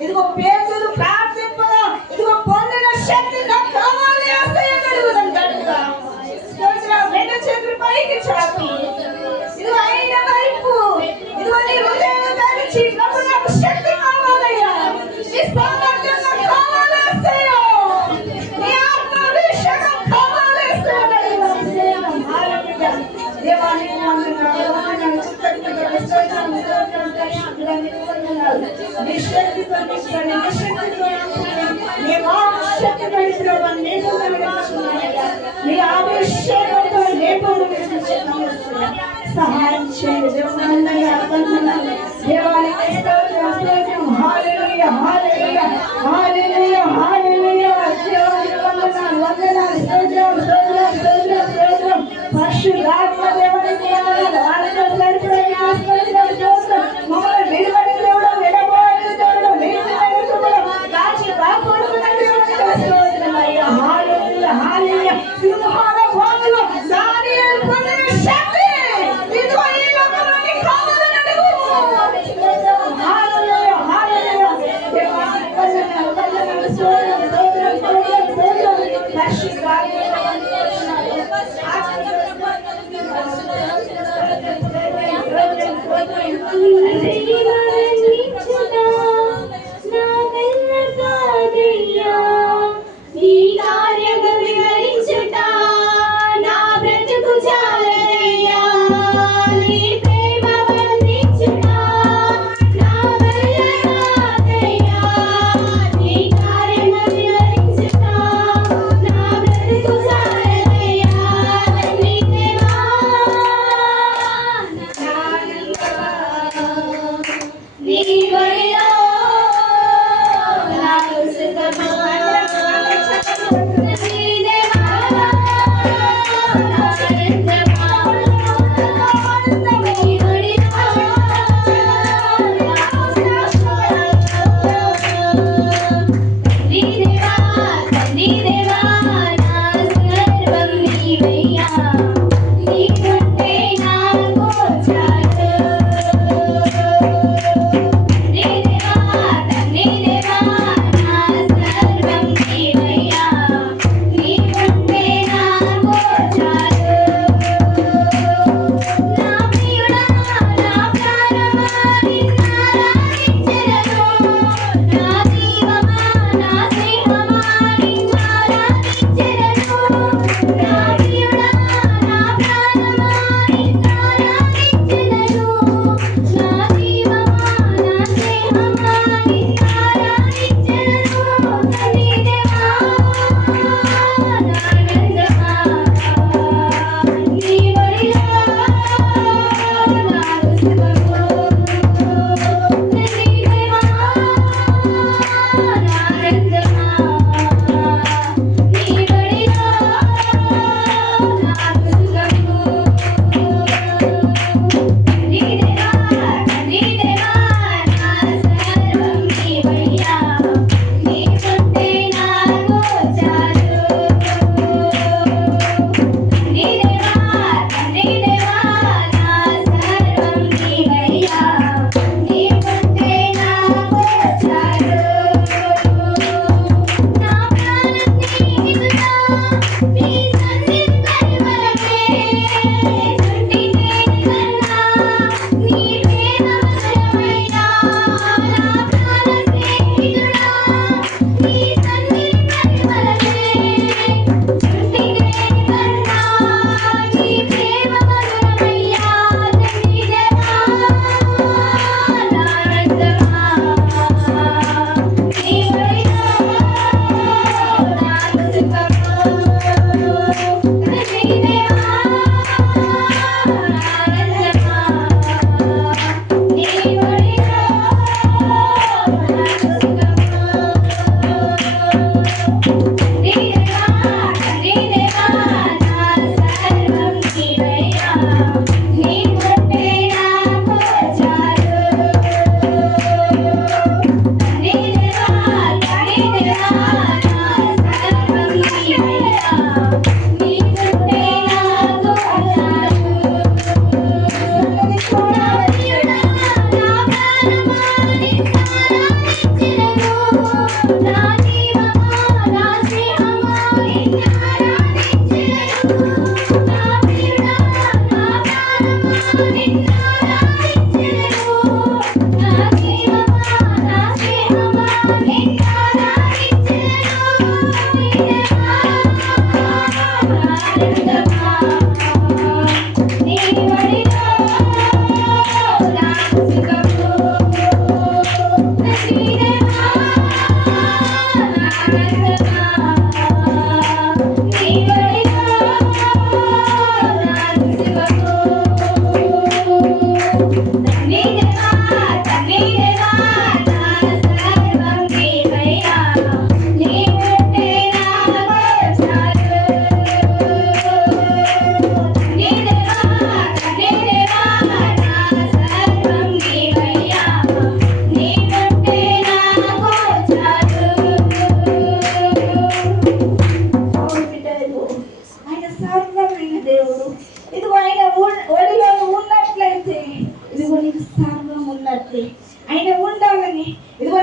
ఇదిగో పేతురు ప్రార్థింపగా ఇదిగో పొందిన శక్తి నాకు కావాలి యేసయ్య అడుగుదాం గట్టిగా. స్తోత్రం. రెండు చేతులు పైకి చాపి ఇదిగో ఆయన వైపు ఇదిగో నీ హృదయం తెరిచి ప్రభు నాకు శక్తి కావాలయ్యా, నీ సామర్థ్యం నాకు కావాలి యేసయ్య, నీ ఆత్మాభిషేకం కావాలి యేసయ్య అడుగుదాం. హల్లెలూయా. దేవానికి వందనాలు. కృతజ్ఞతలు. స్తోత్రం. స్తోత్రం. పరిశుద్ధుడైన వందనాలు. నీ శక్తితో నింపండి, నీ శక్తితో నింపండి, నీ వాక్శక్తితో నింపండి, నీతో నింపుతున్నానయ్యా, నీ అభిషేకంతో నీతో నింపుతున్నాను. సహాయం చేయండి దేవునన్నయ్య. వందనాలు. దేవానికి స్తోత్రం. స్తోత్రం. హల్లెలూయా. హల్లెలూయా. హల్లెలూయా. హల్లెలూయా. దేవానికి వందనాలు. వందనాలు. స్తోత్రం. స్తోత్రం. స్తోత్రం. స్తోత్రం. పరిశుద్ధాత్మ దేవునికి వందనాలు. ఆనంద సరిపడగా స్తోత్రం. స్తోత్రం. మమ్మల్ని విలువైన దేవుడు, విడబోయిన దేవుడు, నీతిమైన దేవుడు, కాచి కాపాడుతున్న దేవునికి స్తోత్రం అయ్యా. హల్లెలూయా. హల్లెలూయా. సింహాల బోనులో దానియేలు పొందిన శక్తి ఇదిగో ఈ లోకంలోకి కావాలని అడుగు.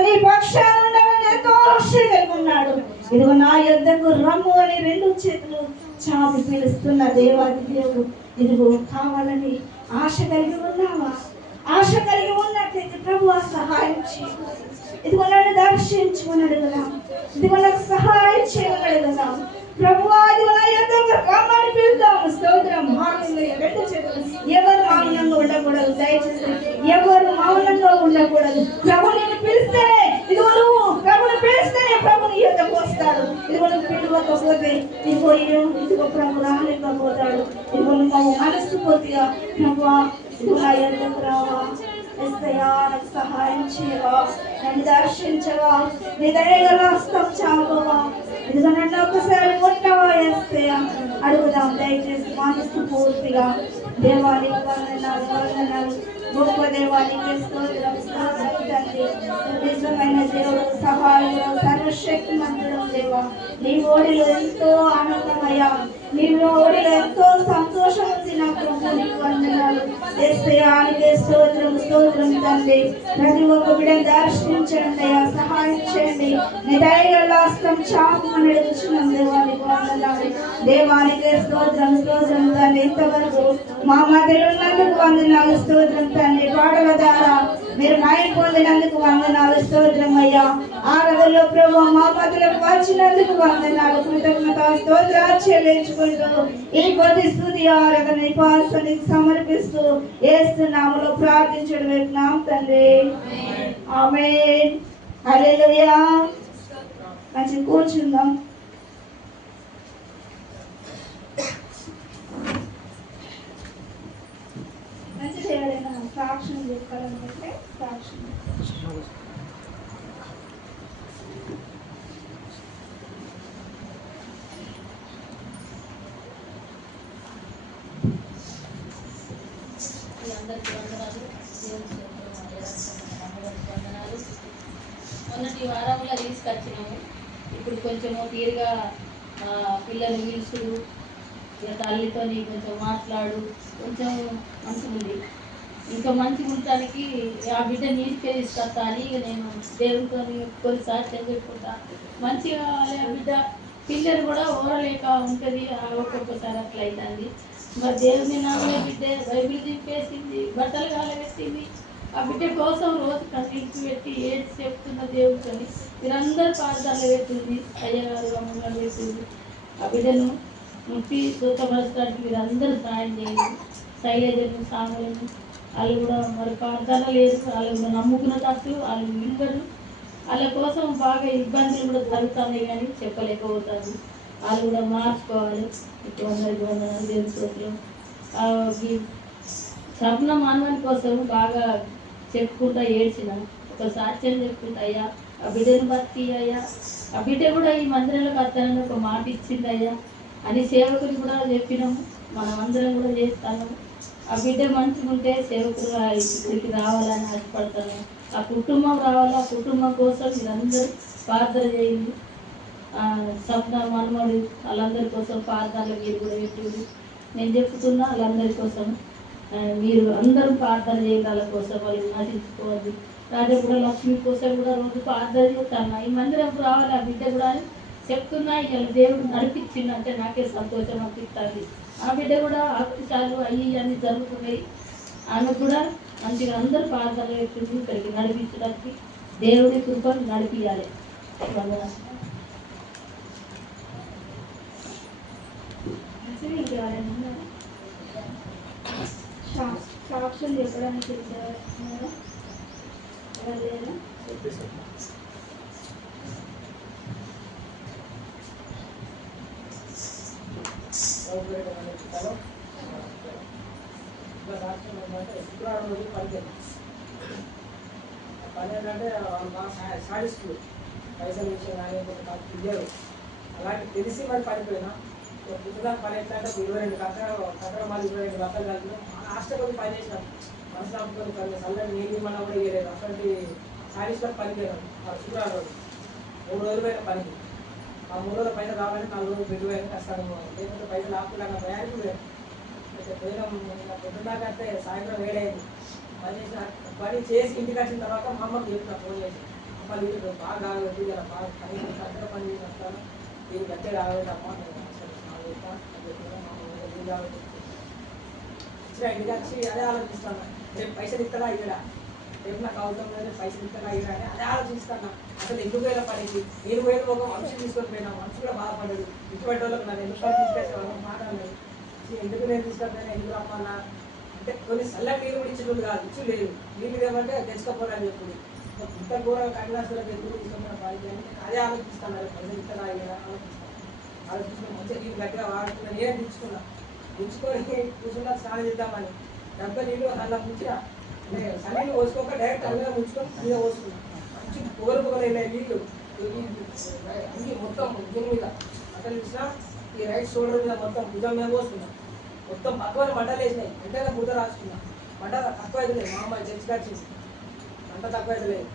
నీ పక్షాన ఉండవని ఎంతో ఆశ కలిగి ఉన్నాడు. ఇదిగో నా యొద్దకు రమ్ము అని రెండు చేతులు చాపి పిలుస్తున్న దేవాది దేవుడు. ఇదిగో కావాలని ఆశ కలిగి ఉన్నావా? ఆశ కలిగి ఉన్నట్లయితే ప్రభు సహాయం చేయి. ఇదిగో నన్ను దర్శించుకుని అడుగుదాం. ఇదిగో నాకు సహాయం చేయమని అడుగుదాం. ప్రభు ఇదిగో నా యొద్దకు రమ్మని పిలుద్దాం. స్తోత్రం. హల్లెలూయా. రెండు చేతులు. ఎవరు మౌనంగా ఉండకూడదు. దయచేసి ఎవరు మౌనంగా ఉండకూడదు. ప్రభు నిన్ను పిలిస్తేనే, ఇదిగో నువ్వు ప్రభుని పిలిస్తేనే ప్రభు నీ యొద్దకు వస్తాడు. ఇదిగో నువ్వు పిలవకపోతే ఇదిగో ప్రభు రాలేకపోతాడు. ఇదిగో నువ్వు మనస్సు పూర్తిగా ప్రభు ఇదిగో నా యొద్దకు రావా, యేసయ్యా నాకు సహాయం చేయవా, నన్ను దర్శించవా, నీ దయగల హస్తం చాపవా, ఇదిగో నన్ను ఒక్కసారి ముట్టవా యేసయ్యా అడుగుదాం. దయచేసి మనస్సు పూర్తిగా దేవానికి వందనాలు, వందనాలు. గొప్ప దేవానికి స్తోత్రం, స్తోత్రం తండ్రి. నిజమైన దేవుడు, సహాయుడు, సర్వశక్తిమంతుడు దేవా. నీ ఓడిలో ఎంతో ఆనందమయ్యా, నీ ఓడిలో ఎంతో సంతోషం ఉంది. నా ప్రభు నీకు వందనాలు యేసయ్యానికి స్తోత్రం, స్తోత్రం తండ్రి. ప్రతి ఒక్క బిడ్డను దర్శించండి అయ్యా, సహాయం చేయండి. నీ దయగల హస్తం చాపమని అడుగుచున్నాం దేవానికి వందనాలు. దేవానికి స్తోత్రం, స్తోత్రం తండ్రి. ఇంతవరకు మా మధ్యలో ఉన్నందుకు వందనాలు, స్తోత్రం తండ్రి. పాటల ద్వారా మీరు మహిమ పొందినందుకు వందనాలు, స్తోత్రం అయ్యా. ఆరాధనలో ప్రభు మా మధ్యలోకి వచ్చినందుకు వందనాలు, కృతజ్ఞత స్తోత్రాలు చెల్లించుకుంటూ ఈ కొద్ది స్తుతి ఆరాధన పాసనికి సమర్పిస్తూ యేసు నామములో ప్రార్థించడం వేడుకున్నాం తండ్రి. ఆమేన్. హల్లెలూయా. మంచి కూర్చుందాం. మంచిది. ఎవరైనా సాక్ష్యం చెప్పాలనుకుంటే సాక్ష్యం. అందరికీ వందనాలు. మొన్నటి వారంలో తీసుకొచ్చినాము. ఇప్పుడు కొంచెము తీరుగా పిల్లలు పిలుచుడు, తల్లితో కొంచెం మాట్లాడు, కొంచెం మంచిగా ఉంది. ఇంకా మంచిగా ఉండటానికి ఆ బిడ్డ నీటికే తీసుకొస్తా అని నేను దేవుడితో కొన్ని సాక్ష్యం చెప్పుకుంటా. మంచిగా ఆ బిడ్డ పిల్లలు కూడా ఓరలేక ఉంటుంది. ఒక్కొక్కసారి అట్లా అవుతుంది. మరి దేవుని నామనే బిడ్డ బైబిల్ దింపేసింది, బట్టలు కాలబెట్టింది. ఆ బిడ్డ కోసం రోజు కన్నీళ్ళు పెట్టి ఏది చెప్తున్న దేవుడితో మీరందరూ పాఠశాలలో పెట్టింది, అయ్యగారు అమ్మగారు పెట్టింది. ఆ బిడ్డను ముట్టి సుఖపరచడానికి మీరందరూ సాయం చేయండి. శైలజను, సాములను వాళ్ళు కూడా మరి ప్రార్థన లేదు, వాళ్ళు కూడా నమ్ముకున్న తట్టు వాళ్ళు వింటారు. వాళ్ళ కోసం బాగా ఇబ్బందులు కూడా జరుగుతున్నాయి కానీ చెప్పలేకపోతారు. వాళ్ళు కూడా మార్చుకోవాలి. అందరికి వందనాలు దేవుని. స్వప్న మానవాని కోసం బాగా చెప్పుకుంటా ఏడ్చిన ఒక సాక్ష్యం చెప్పుకుంటా అయ్యా, ఆ బిడ్డను బతి అయ్యా, ఆ బిడ్డ కూడా ఈ మందిరంలోకి వస్తానని ఒక మాట ఇచ్చింది అయ్యా అని సేవకులు కూడా చెప్పినాము. మనం అందరం కూడా చేస్తాము. ఆ బిడ్డ మంచిగా ఉంటే సేవకులు ఇక్కడికి రావాలని ఆశపడతాను. ఆ కుటుంబం రావాలి. ఆ కుటుంబం కోసం మీరందరూ ప్రార్థన చేయండి. స్వప్న మనమడు వాళ్ళందరి కోసం ప్రార్థనలు మీరు కూడా పెట్టి నేను చెప్తున్నా. వాళ్ళందరి కోసం మీరు అందరూ ప్రార్థన చేయండి. వాళ్ళ కోసం వాళ్ళు నటించుకోవద్దు. రాజా లక్ష్మి కోసం కూడా రోజు ప్రార్థన చేస్తాను. ఈ మందిరం రావాలి ఆ బిడ్డ కూడా అని చెప్తున్నా. ఇలా దేవుడు నడిపించిందంటే నాకే సంతోషం అనిపిస్తుంది. ఆ బిడ్డ కూడా ఆకుచాలు అయ్యి అన్నీ జరుగుతున్నాయి. ఆమె కూడా మంచిగా అందరూ ప్రార్థన చేస్తుంది. ఇక్కడికి నడిపించడానికి దేవుడి కృపను నడిపించాలి. సాక్ష్యం చెప్పడానికి శుక్రవారం రోజు పని ఏంటంటే సాధిస్తూ పైసల విషయం కానీ తెలియదు. అలాంటి తెలిసి మరి పనిపోయినా పుట్టుగా పని ఎట్లంటే 22 కట్టడం మళ్ళీ 22 బట్టలు కలిపి హాస్టల్ పని చేసినాం. మనసు ఆపుకొని పని చల్లని నీళ్ళు మళ్ళీ కూడా ఇవ్వలేదు. అటువంటి సాధిస్తూ పనిపోయినాం. శుక్రవారం రోజు 3 రోజులు పోయిన పనికి. ఆ 3 రోజుల పైన రావాలని 4 రోజులు పెట్టుకోవాలి కష్టాలు. లేకపోతే పైసలు ఆపుకున్నా ప్రయాణికి పోయినాం. పొద్దున్నాకంటే సాయంత్రం వేడైంది. పని చేసి ఇంటికి వచ్చిన తర్వాత మా అమ్మకి చెప్పిన ఫోన్ చేసి, మళ్ళీ బాగా ఆగబెట్టి ఇలా బాగా కనీసం కట్టెల పని చేసినప్పుడు దీన్ని గట్టిగా ఆగబెట్టమ్మా నేను అసలు నాకు చెప్తా అని చెప్పిన మా దీన్ని ఆగబెట్టి ఇచ్చిన ఇంటికి వచ్చి అదే ఆలోచిస్తాను రేపు పైసలు ఇస్తాడా ఇయ్యడా రేపు నాకు అవసరం లేదు పైసలు ఇస్తాడా ఇయ్యడా అని అదే ఆలోచిస్తాను అసలు ఎందుకు పోయిన పనికి నేను పోయిన ఒక మనిషి తీసుకొని పోయినా మనిషి కూడా బాధపడ్డాడు ఇటువంటి వాళ్ళకి నన్ను ఎందుకు తీసుకొచ్చే వాళ్ళకి మాట్లాడలేదు ఎందుకు నేను తీసుకొస్తాను ఎందుకు రమ్మన్నా అంటే కొన్ని చల్లటి నీళ్ళు కూడా ఇచ్చేటోళ్ళు కాదు ఇచ్చు లేదు నీళ్ళు ఏమంటే తెచ్చుకోపోరని చెప్పుడు ఇంత ఘోరం కన్యాసులకు ఎందుకు తీసుకున్న బాధ్యత అని అదే ఆలోచిస్తాను పైసలు ఇస్తాడా ఇయ్యడా ఆలోచిస్తున్నా మంచిగా నీళ్ళు గట్టిగా వాడుతున్నా నేనే తెచ్చుకున్నా తెచ్చుకొని కూర్చున్నా స్నానం చేద్దామని డబ్బా నీళ్ళు అలా ముంచిగా సన్నీళ్ళు పోసుకోక డైరెక్ట్ అందులో ముంచుకొని మీద పోసుకున్నాం మంచి పొగలు వెళ్ళాయి నీళ్ళు అన్ని మొత్తం భూమి మీద అక్కడ చూసినా ఈ రైట్ షోల్డర్ మీద మొత్తం భుజం మీద పోసుకున్నాం మొత్తం పక్కన మంటలు వేసినాయి వెంటనే బుద్ధ రాసుకున్నాం మంట తక్కువ అయితే లేదు మా అమ్మాయి చర్చికి వచ్చింది మంట తక్కువ అయితే లేదు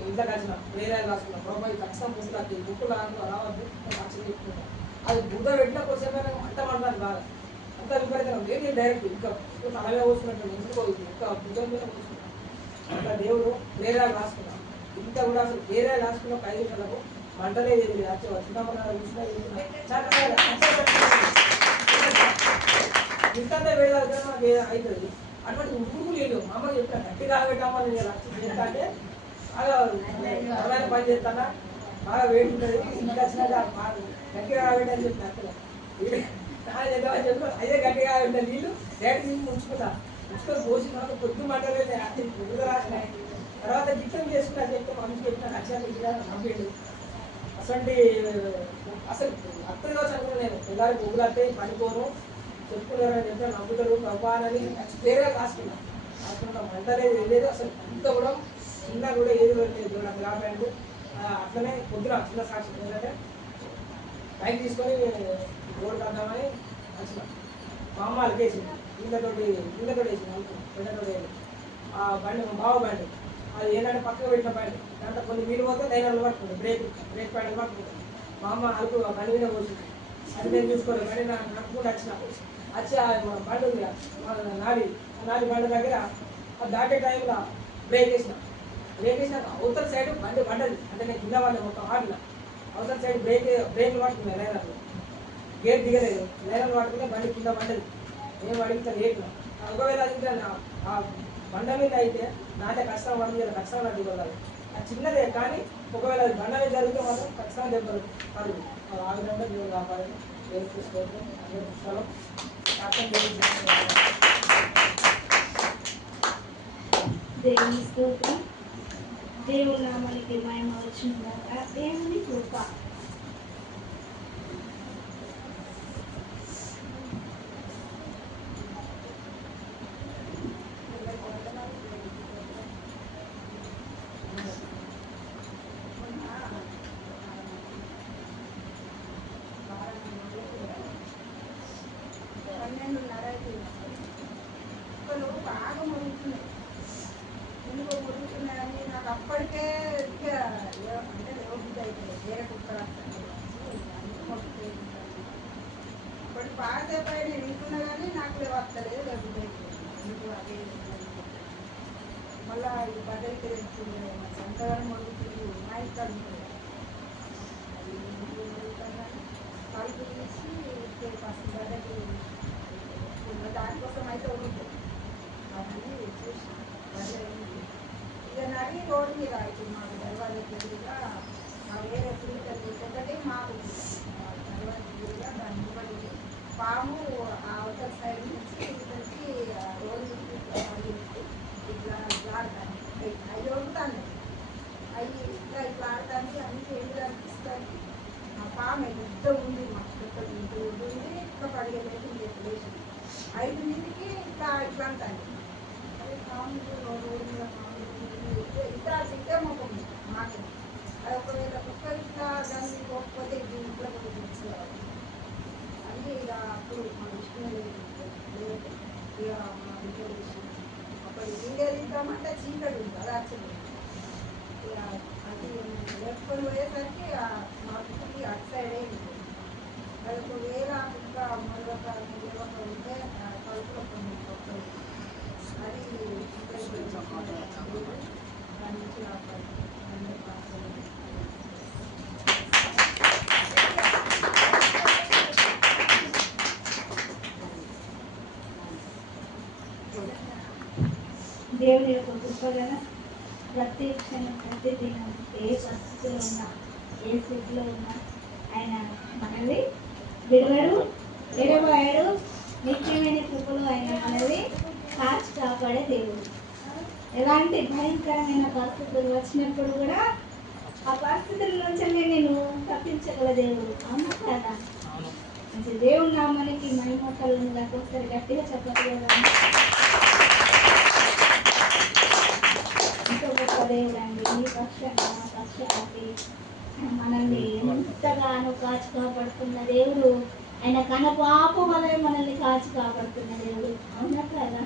ఇంట్లోకి వచ్చిన వేరే రాసుకున్నాం రూపాయి ఖచ్చితంగా బుద్ధ రాదు బుక్కు రావద్దు ఖచ్చితంగా చెప్పుకుంటాం అది బుద్ధ పెట్టిన కొంచెం మంట మంటాను బాగా అంత విపరీతంగా వేడి డైరెక్ట్ ఇంకా తలగా పోసుకున్నట్టు ఎందుకో ఇంకా భుజం మీద పోసుకున్నాం అంత దేవుడు వేరే రాసుకున్నాం ఇంత కూడా అసలు వేరే రాసుకున్న 5 నిమిషాలకు మంటలే తెలియదు చిన్నప్పుడు చూసినా ఇంతంతా వేడి దగ్గర నాకు అవుతుంది అటువంటి ఉడుకు లేదు మా అమ్మ చెప్పిన గట్టిగా పెట్టామని నేను చేస్తా అంటే బాగా ఎవరైనా పని చేస్తానా బాగా వేడి ఉంటుంది ఇంకా వచ్చినాక గట్టిగా పెట్టని చెప్పిన అక్కడ చెప్పి అదే గట్టిగా ఉంటాయి నీళ్ళు డైరెక్ట్ నీళ్ళు ముంచుకుంటా ముంచుకొని పోసి మనకు పొద్దు మంటలే పొద్దుగా రాసినాయి తర్వాత గిట్టం చేసుకున్నా చెప్తే మనిషి చెప్పిన నచ్చాలి నవ్వేడు అసలు అప్పుడు రోజు అనుకున్నా నేను పిల్లలు బొగ్గులు అంటే పడిపోను చెప్పుకున్నారని చెప్పి నవ్వుతారు ప్రభావాలని వేరే రాసుకున్నా మంటలే లేదు అసలు అంత కూడా చిన్న కూడా ఏది లేదు నాకు రాబోయేది అట్లనే పొద్దున చిన్న సాక్షి ఏంటంటే బైక్ తీసుకొని రోడ్డు కద్దామని వచ్చిన మా అమ్మ అలికేసింది నీళ్ళతో వేసింది అనుకున్నాం ఆ బండి బావ బండి అది ఏంటంటే పక్కకు పెట్టిన బండి దాంట్లో కొన్ని నీళ్ళు పోతే లైనర్లు పట్టుకుంటాయి బ్రేక్ ప్యాడ్లు పట్టుకుంటాయి మా అమ్మ అలుపు బండి మీద పోసింది అది నేను చూసుకోలేదు బండి నడుపుకుంటూ వచ్చి బండి ఉంది నాలుగు బండి దగ్గర దాటే టైంలో బ్రేక్ వేసినాక అవతల సైడ్ బండి పడ్డది అంటే నేను కింద బండి మొత్తం ఆడిన అవతల సైడ్ బ్రేక్లు పట్టుకున్నాయి లైనర్లు గేట్ దిగలేదు లైనర్లు పట్టుకుంటే బండి కింద పడ్డది మేము అడిగితే లేట్ ఒకవేళ అడిగితే ఆ బండ మీద అయితే నాటే కష్టం బండి మీద ఖచ్చితంగా దిగలేదు అది చిన్నదే కానీ ఒకవేళ అది బండ మీద జరిగితే మాత్రం ఖచ్చితంగా దెబ్బలు పడదు ఆ విధంగా దేవుడు కాపాడని దేవుడు చూసుకోవడం అందరూ పుష్పాలు దేవుని స్తోత్రం దేవుడి నామానికి మహిమ వచ్చిందాక దేవుని కృప బాగా మురుగుతున్నాయి ఎందుకో మురుగుతున్నాయని నాకు అప్పటికే అంటే లేవబుద్ధి అవుతుంది వేరే కుక్కర్ అప్పటికి బాగాసేపు అయి నేను ఇంటున్నా కానీ నాకు లేవస్తలేదు లేబుద్ధి అవుతుంది ఎందుకు అదే మళ్ళీ ఈ బట్టలకి తెలుస్తుంది ఎంతగానో మురుగుతుంది మా ఇక్కడ అది కలుపు తీసి ఫస్ట్ బట్టకి దానికోసం అయితే ఉంటుంది అవన్నీ చూసి ఇక నడి రోడ్డు మీద ఇప్పుడు మాకు దర్వాజకి ఎదురుగా వేరే ఫిల్టర్ ఒకటి మాకు దర్వాజకి ఎదురుగా దాని ఇవ్వడి పాము అవతల సైడ్ నుంచి ఇక్కడికి రోడ్డు ఇట్లా ఆడతాను అవి వండుతాను అవి ఇట్లా ఆడటానికి అన్ని ఎదురు అనిపిస్తాయి ఆ పాము ఎంత ఉంది మాకు ఇంత ఉంటుంది ఇట్లా 15 లేచి 5 మందికి ఇట్లా అంటాను అది పాములు రోడ్డు మీద పాములు ఇట్లా తింటే మొక్కం మాకు అది ఒకవేళ కుక్క ఇట్లా దాన్ని పోకపోతే ఇంట్లో కూడా తెచ్చుకోవాలి అని ఇక అప్పుడు మా ఇష్టం లేదు ఇక మా ఇంట్లో విషయం అప్పుడు నీళ్ళే తింటామంటే చీకటి ఉంది అది యాక్చువల్ ఇక అది లేపుకొని పోయేసరికి మా కుక్కకి అటు సైడే ఉంటుంది అది ఒకవేళ కుక్క మొదలొక ఉంటే కలుపులో కొన్ని కుక్కలు అది దాని నుంచి దేవుని యొక్క కృపగల ప్రతి క్షణం ప్రతి దినం ఏ పరిస్థితిలో ఉన్నా ఏ స్థితిలో ఉన్నా ఆయన మనల్ని విడవడు విడవాడు. నిత్యమైన కృపలో ఆయన మనల్ని కాచి కాపాడే దేవుడు. ఎలాంటి భయంకరమైన పరిస్థితులు వచ్చినప్పుడు కూడా ఆ పరిస్థితుల నుంచి నేను తప్పించగల దేవుడు. అవునా కదా? మంచి దేవుడు నామానికి మహిమకలను ఒకసారి గట్టిగా చెప్పగలరా? ఎంతో గొప్ప దేవుడు అండి. మీ పక్షంగా మా పక్షానికి మనల్ని ఎంతగానో కాచి కాపాడుతున్న దేవుడు. ఆయన కనపాప వలె మనల్ని కాచి కాపాడుతున్న దేవుడు. అవునా కదా?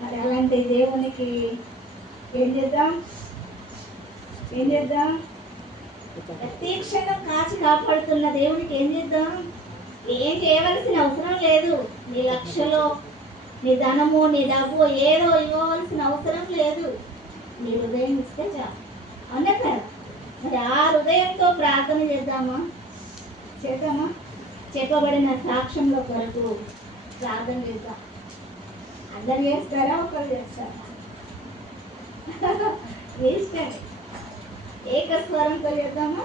మరి అలాంటి దేవునికి ఏం చేద్దాం? ప్రతి క్షణం కాచి కాపాడుతున్న దేవునికి ఏం చేద్దాం? ఏం చేయవలసిన అవసరం లేదు. నీ లక్షలో నీ ధనము నీ డబ్బు ఏదో ఇవ్వవలసిన అవసరం లేదు. నీ హృదయం ఇస్తే చాలు. అవునా కదా? మరి ఆ హృదయంతో ప్రార్థన చేద్దామా? చెప్పబడిన సాక్ష్యంలో కొరకు ప్రార్థన చేద్దాం. అందరు చేస్తారా? ఒకరు చేస్తారా? వేస్తండి. ఏకస్వరంతో చేద్దామా?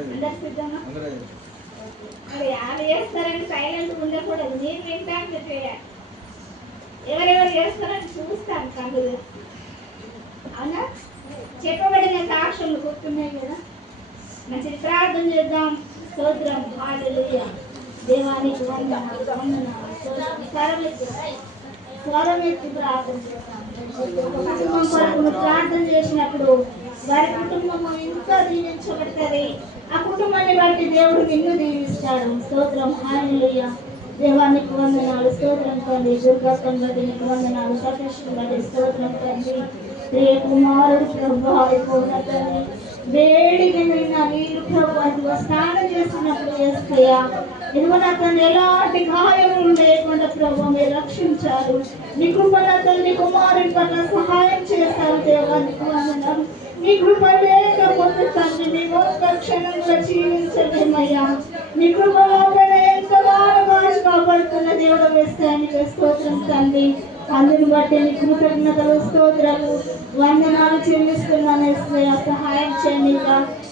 అందరు సిద్ధమా? మరి వాళ్ళు చేస్తారని సైలెంట్ ఉండకూడదు. నేను వింటాను చేయాలి. ఎవరెవరు చేస్తారని చూస్తాను కళ్ళు. అవునా? చెప్పబడిన సాక్ష్యాలు గుర్తున్నాయి కదా? మంచి ప్రార్థన చేద్దాం. స్తోత్రం, హల్లెలూయా. దేవానికి వందనాలు, స్వరమెత్తి ప్రార్థన చేద్దాం. కుటుంబం కొరకు ప్రార్థన చేసినప్పుడు వారి కుటుంబం ఎంతో దీవించబడుతుంది. ఆ కుటుంబాన్ని బట్టి దేవుడు నిన్ను దీవిస్తాడు. స్తోత్రం, హల్లెలూయా. దేవానికి వందనాలు. స్తోత్రం తండ్రి. దుర్గత్వం బట్టి నీకు వందనాలు. సతీష్ని బట్టి స్తోత్రం తండ్రి. ప్రియ కుమారుడు ప్రభు అయిపోయిన వేడిగా నీళ్ళు ప్రభు అదిగో స్నానం చేస్తున్నప్పుడు చేస్తాయా ఇదిగో నా తను ఎలాంటి గాయములు లేకుండా ప్రభు మీరు రక్షించారు. నీ కృపణ నీ కుమారుని పట్ల సహాయం చేస్తారు. దేవానికి వందనాలు. నీ కృప లేకపోతే తండ్రి మేము ఒక్క క్షణంలో జీవించలేమయ్యా. నీ కృపలోనే ఎంతగానో కాచి కాపాడుతున్న దేవుడు వేస్తానికి స్తోత్రం తండ్రి. అందుని బట్టి నీ కృతజ్ఞతలు స్తోత్రాలు వందనాలు చెల్లిస్తున్నాను. సహాయం చేయండి.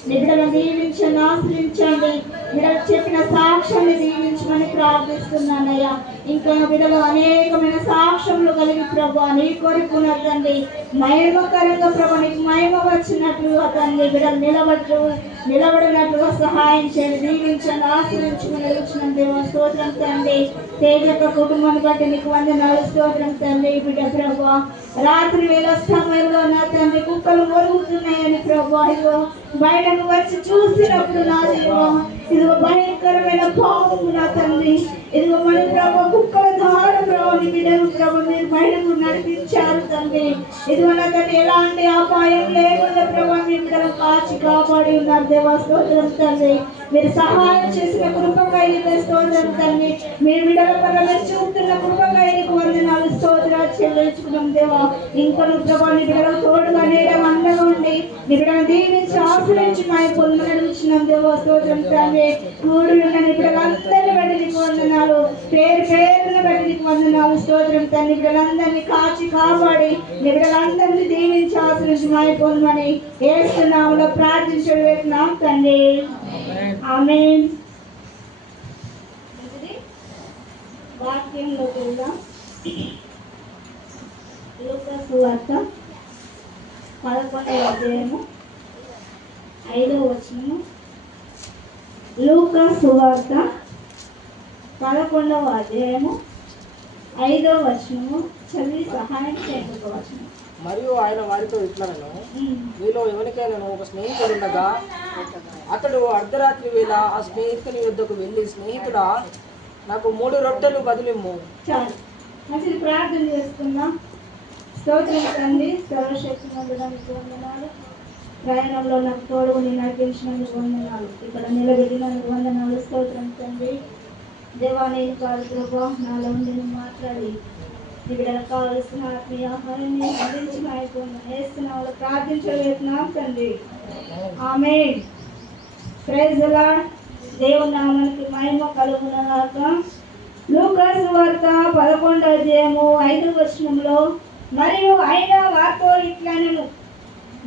బిడ్డలను దీవించండి, ఆశ్రయించండి. బిడ్డలు చెప్పిన సాక్ష్యాన్ని దీవించమని ప్రార్థిస్తున్నానయ్యా. ఇంకా బిడ్డలు అనేకమైన సాక్ష్యములు కలిగి ప్రభు నీ కొరకు తండ్రి మహిమకరంగా ప్రభు నీకు మహిమ వచ్చినట్లు తండ్రి బిడ్డలు నిలబడినట్లుగా సహాయం చేయండి. దీవించండి, ఆశ్రయించమని వచ్చిన దేవ స్తోత్రం తండ్రి. తేజక కుటుంబాన్ని బట్టి నీకు వందనాలు. స్తోత్రం తండ్రి. బిడ్డ ప్రభు రాత్రి వేళ సమయంలో నా తండ్రి కుక్కలు మొరుగుతున్నాయని ప్రభు ఇదిగో బయటకు వచ్చి చూసినప్పుడు నా దేవ ఇదిగో భయంకరమైన పాపము నా తండ్రి ఇదిగో మన ప్రభు కుక్కల ద్వారా ప్రభు బిడ్డలు ప్రభు మీరు బయటకు నడిపించారు తండ్రి. ఇదిగో నా తండ్రి ఎలాంటి అపాయం లేకుండా ప్రభు మీ బిడ్డలు కాచి కాపాడి ఉన్నారు దేవా స్తోత్రం తండ్రి. మీరు సహాయం చేసిన కృపకైన స్తోత్రం తండ్రి. మీరు బిడ్డల పట్ల మీరు చూస్తున్న కృపకైనకు వందనాలు స్తోత్రాలు చెల్లించుకున్నాం దేవా. ఇంకా ప్రభు నీ బిడ్డలు తోడుగా నేడం అండగా ఉండి నీ బిడ్డను దీవించి ఆశ్రయించి మా పొందు నడిపించినాం దేవా స్తోత్రం తండ్రి. కూడు నీ బిడ్డలందరినీ బట్టి నీకు వందనాలు. పేరు పేరును బట్టి నీకు వందనాలు. స్తోత్రం తండ్రి. బిడ్డలందరినీ కాచి కాపాడి నీ బిడ్డలందరినీ దీవించి ఆశ్రయించి మా పొందమని ఏస్తున్నాములో ప్రార్థించడం వేస్తున్నాం తండ్రి. ఆమేన్. వాక్యంలో చూద్దాం. లూకా సువార్త 11వ అధ్యాయము 5వ వచనము. లూకా సువార్త 11వ అధ్యాయము 5వ వచనము చదివి సహాయం చేయకపోవచ్చు. మరియు ఆయన వారితో ఇట్లనను, మీలో ఎవరికైనా ఒక స్నేహితుడు ఉండగా అతడు అర్ధరాత్రి వేళ ఆ స్నేహితుని వద్దకు వెళ్ళి, స్నేహితుడా నాకు 3 రొట్టెలు బదులిమ్ము. చాలు మంచిది. ప్రార్థన చేసుకుందాం. స్తోత్రం తండ్రి. సర్వశక్తిమంతుడానికి వందనాలు. ప్రయాణంలో నాకు తోడుగు నేను నడిపించినందుకు వందనాలు. ఇక్కడ నిలబెట్టినందుకు వందనాలు. స్తోత్రం తండ్రి. దేవా నేను కాదు ప్రభా నాలో ఉండి నువ్వు మాట్లాడి ఇక్కడ కావలసిన ఆత్మీయ ఆహారాన్ని అందించిన వేస్తున్నావు ప్రార్థించలేస్తున్నాం తండ్రి. ఆమేన్. Praise the Lord. దేవుని నామానికి మహిమ కలుగునుగాక. లూకా సువార్త 11వ అధ్యాయము 5వ వచనంలో మరియు ఆయన వారితో ఇట్లనెను,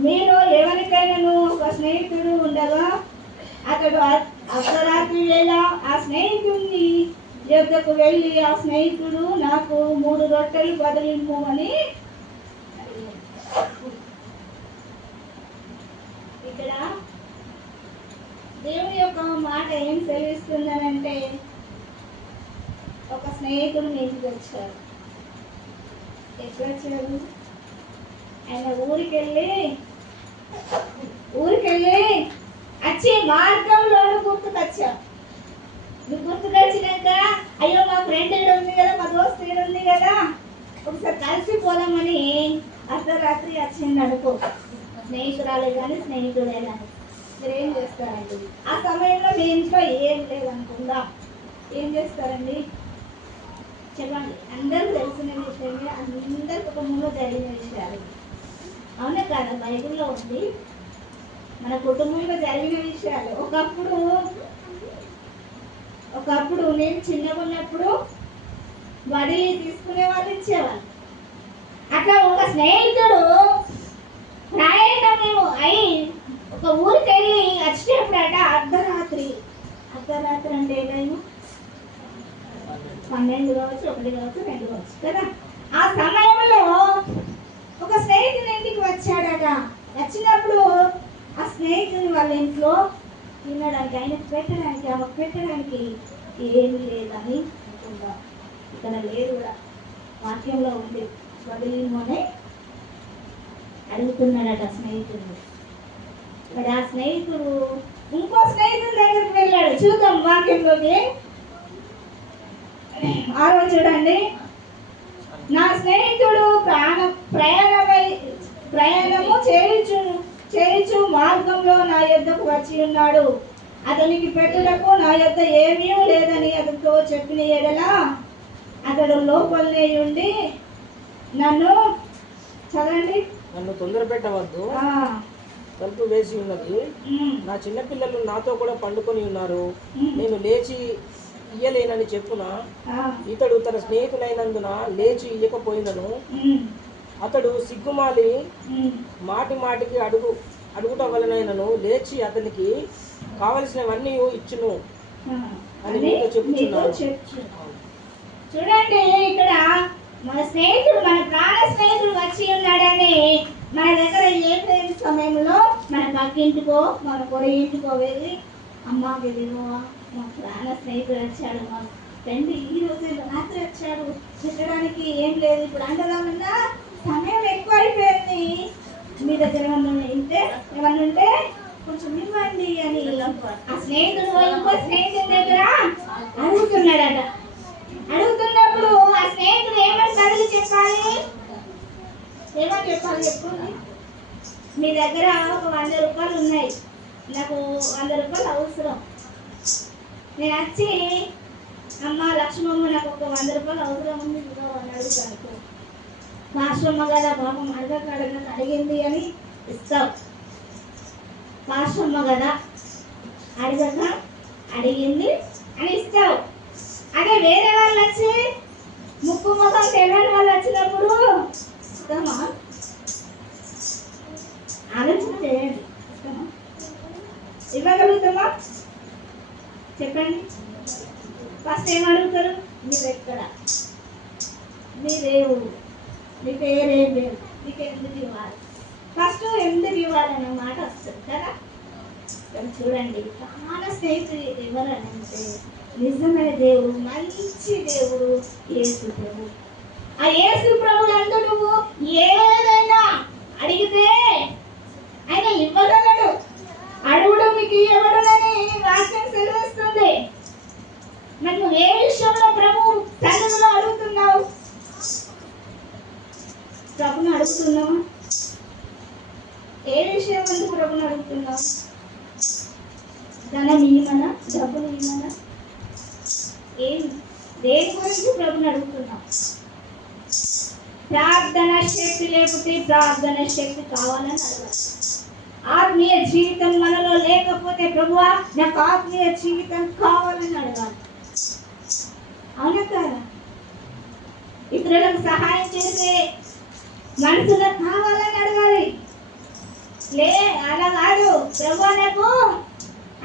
మీలో ఎవరికైనాను ఒక స్నేహితుడు ఉండగా అతడు అర్ధరాత్రి వేళ ఆ స్నేహితుడిని యొద్దకు వెళ్ళి, ఆ స్నేహితుడు నాకు 3 రొట్టెలు బదిలిమ్ము అని అడిగాడు. ఇక్కడ దేవుని యొక్క మాట ఏం సెలవిస్తుందనంటే, ఒక స్నేహితుడు ఇంటికి వచ్చారు. ఎక్కడ వచ్చారు? ఆయన ఊరికెళ్ళి వచ్చి మార్గంలో గుర్తుకొచ్చావు. నువ్వు గుర్తుకొచ్చినాక, అయ్యో మా ఫ్రెండ్ ఇక్కడ ఉంది కదా, మా దోస్తు ఇక్కడ ఉంది కదా, ఒకసారి కలిసిపోదామని అర్ధరాత్రి వచ్చింది అనుకో. స్నేహితురాలే కానీ స్నేహితుడే కానీ మీరు ఏం చేస్తారండి? ఆ సమయంలో మీ ఇంట్లో ఏం లేదనుకుందాం, ఏం చేస్తారండి చెప్పండి? అందరూ తెలిసిన విషయమే, అందరికి ఒక మూల జరిగిన విషయాలు, అవునా కాదా? బైబిల్లో ఉంది మన కుటుంబంలో జరిగిన విషయాలు. ఒకప్పుడు నేను చిన్నగా ఉన్నప్పుడు వడి తీసుకునే వాళ్ళు, ఇచ్చేవాళ్ళు. అట్లా ఒక స్నేహితుడు ప్రయాణం అయి ఒక ఊరికి వెళ్ళి వచ్చేటప్పుడట అర్ధరాత్రి అంటే ఏ టైము? 12 కావచ్చు, 1 కావచ్చు, 2 కావచ్చు కదా. ఆ సమయంలో ఒక స్నేహితుని ఇంటికి వచ్చాడట. వచ్చినప్పుడు ఆ స్నేహితుని వాళ్ళ ఇంట్లో తినడానికి, ఆయనకు పెట్టడానికి, ఆమెకు పెట్టడానికి ఏమీ లేదని అనుకుంటా. ఇక్కడ లేదు కూడా, వాక్యంలో ఉంది. వదిలిమని అడుగుతున్నాడట స్నేహితుడు. మరి ఆ స్నేహితుడు ఇంకో స్నేహితుడి దగ్గరికి వెళ్ళాడు. చూద్దాం వాక్యంలోకి. 6వ చూడండి. నా స్నేహితుడు ప్రయాణము చేయుచు మార్గంలో నా యొద్దకు వచ్చి ఉన్నాడు. అతనికి పెట్టుటకు నా యొద్ద ఏమీ లేదని అతనితో చెప్పిన ఎడల అతడు లోపలనే ఉండి నన్ను చదవండి. నన్ను తొందర పెట్టవద్దు, తలుపు వేసి ఉన్నది, నా చిన్నపిల్లలు నాతో కూడా పండుకొని ఉన్నారు, నేను లేచి ఇయ్యలేనని చెప్పున ఇతడు తన స్నేహితులైనందున లేచి ఇయ్యకపోయినను అతడు సిగ్గుమాలి మాటికి అడుగుట వలనైనను లేచి అతనికి కావలసినవన్నీ ఇచ్చును అని మీతో చెప్పుచున్నాను. చూడండి, ఇక్కడ మన స్నేహితుడు, మన ప్రాణ స్నేహితుడు వచ్చి ఉన్నాడని మన దగ్గర ఏం లేని సమయంలో మన పక్కింటికో మన పొరి ఇంటికో వెళ్ళి, అమ్మ వెళ్ళినో మా ప్రాణ స్నేహితుడు వచ్చాడు, మా ఫ్రెండ్ ఈ రోజు రాత్రి వచ్చాడు, పెట్టడానికి ఏం లేదు, ఇప్పుడు అంటదామన్నా సమయం ఎక్కువ అయిపోయింది, మీ దగ్గర ఏమన్నా ఉంటే కొంచెం ఇవ్వండి అని ఆ స్నేహితుడు ఇంకో స్నేహితుడి దగ్గర అడుగుతున్నాడట. అడుగుతున్నప్పుడు ఆ స్నేహితుడు ఏమని బదులు చెప్పాలి? ఏమని చెప్పాలి చెప్పండి? మీ దగ్గర ఒక 100 రూపాయలు ఉన్నాయి, నాకు 100 రూపాయలు అవసరం. నేను వచ్చి, అమ్మ లక్ష్మమ్మ నాకు ఒక 100 రూపాయలు అవసరం ఉంది అని అడుగుతాను. పాశ్రమ్మ కదా పాపం అడిగింది అని ఇస్తావు. పాశ్రమ్మ కదా అడిగింది అని ఇస్తావు. అదే వేరే వాళ్ళు వచ్చి ముక్కు ముఖం తెలియని వాళ్ళు వచ్చినప్పుడు ఇస్తామా? ఆలోచన చేయండి. ఇస్తామా? ఇవ్వగలుగుతామా? చెప్పండి. ఫస్ట్ ఏమడుగుతారు? మీరు ఎక్కడ, మీరేవుడు, మీ పేరేం లేదు, మీకు ఎందుకు ఇవ్వాలి, ఫస్ట్ ఎందుకు ఇవ్వాలనే మాట వస్తుంది కదా. చూడండి, ప్రాణ స్నేహితుడు ఎవరనంటే నిజమైన దేవుడు, మంచి దేవుడు యేసు ప్రభు. ఆ యేసు ప్రభు అంటూ నువ్వు ఏదైనా అడిగితే ఆయన ఇవ్వగలడు. అడుగుడు మీకు ఇవ్వడునని వాక్యం సెలవిస్తుంది. మరి నువ్వు ఏ విషయంలో ప్రభు సన్నిధిలో అడుగుతున్నావు? ప్రభుని అడుగుతున్నావా? ఏ విషయం ఎందుకు ప్రభుని అడుగుతున్నావు? ధనం ఇవ్వమనా, డబ్బులు ఇవ్వమనా, ఏం దేని గురించి ప్రభుని అడుగుతున్నావు? ప్రార్థన శక్తి లేకపోతే ప్రార్థన శక్తి కావాలని అడగాలి. ఆత్మీయ జీవితం మనలో లేకపోతే ప్రభువా నాకు ఆత్మీయ జీవితం కావాలని అడగాలి. అవునా కదా? ఇతరులకు సహాయం చేసే మనసులో కావాలని అడగాలి. లే అలా కాదు, ప్రభు నాకు